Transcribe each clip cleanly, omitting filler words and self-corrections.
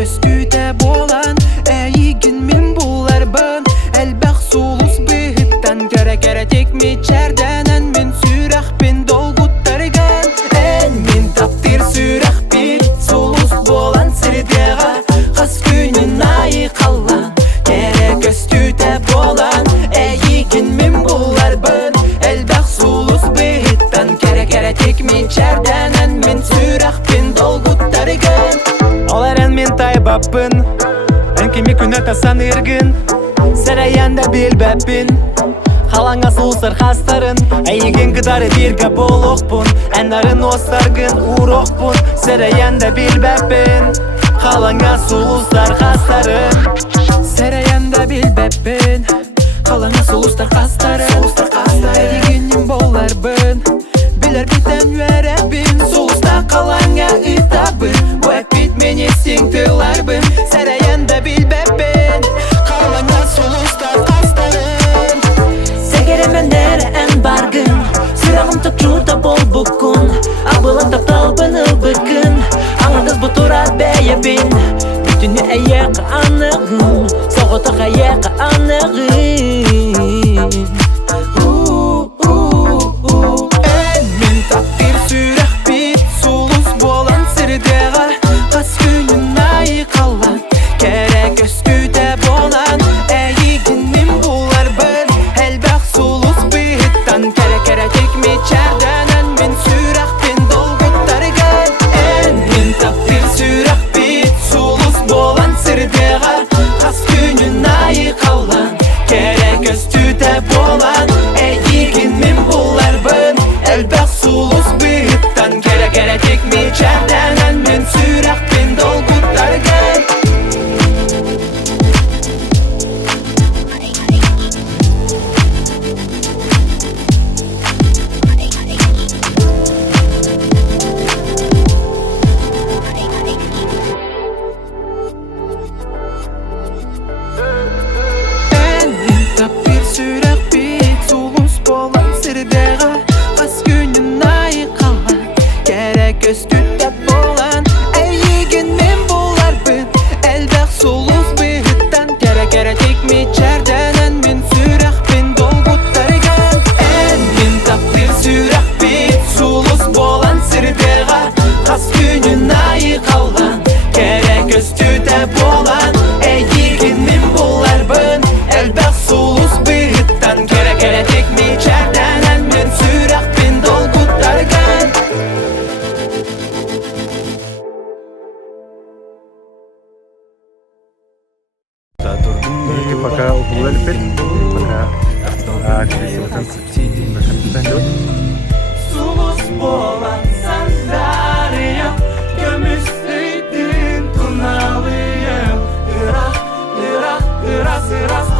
көстүдө болан эйигин мен буларбын элбек сулус быхыттан кере текми чарденен мен сүрахпен долгуттарган мен таптыр сүрахпен сулус болан сирдега кас күнүн айы калган кере көстүдө болан эйигин мен буларбын элбек сулус быхыттан кере текми чарденен мен сүрахпен долгуттарган Оларен мен тайбаппын Энкими күнөтө саныргын Сараян да билбеппин Халаңа сулсар хастарын Эйген кыдары бирге болохпун Энарын остаргын урокпун Сараян да билбеппин Халаңа сулсар хастарын Сараян да билбеппин Халаңа сулустар хастарын Эйгеним боларбын Билер битен вереппин Сулуста қалаңа итабын Бит мени сиң тыларбын Сараян да билбеппин Қалаңа сулустар астарын Сегеремен нерен баргын Сырағым тапчута бол букун Абылын тапталбын ылбыкын Аңадыз бұтурат бейепин Бүтіні әйеқі анығын Соғытық әйеқі анығын Мен таптыр сүрәк бит Сулус болан сірдеға Қас күнін айы қалан Керек өскүдә болан Әйігін мен буларбын Әлбәқ сулус быттан Кере текми чарденен Мен сүрәкпен долгуттарган Мен таптыр сүрәк бит Сулус болан сірдеға Қас күнін айы қалан Керек өскүдә болан Әйігін мен буларбын Әлбәқ сулус быттан Кере текми чарденен Мен сүрәкпен долгуттарган Мен таптыр сүрәк бит Сулус болан сирдеға Қас күнін айы қалан Керек өскүдә болан Әйігін мен буларбын Әлбәқ сулус быттан Кере текми чарденен Мен сүрәкпен долгуттарган Мен таптыр сүрәк бит Сулус болан сирдеға Қас күнін айы қалан Керек өскүдә болан Әйігін мен буларбын Әлбәқ сулус быттан Кере текми чарденен Мен сүрәкпен долгуттарган Ini pakai ukuran lepet, pakai kristal Сулус болан сандарыям Көмүстөйдүн туналыям Ырас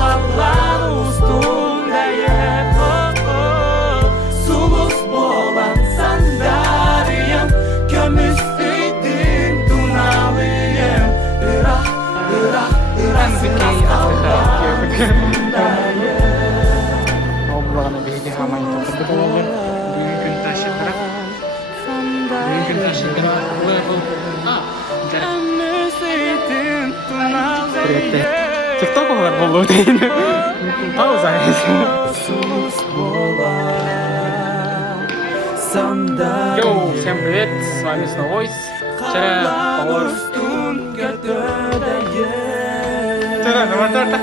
калган устундайым Сулус болан сандарыям Көмүстөйдүн туналыям Ырас калган устундайым Oblağına bir hediye hemen topladık oğlum. Bugün gün taşıdık. Bugün gün taşıdık. TikTok var bolu değil. Tahu saya. Yo, всем привет, с вами снова Voice. Вчера Power. Вчера, давай торта.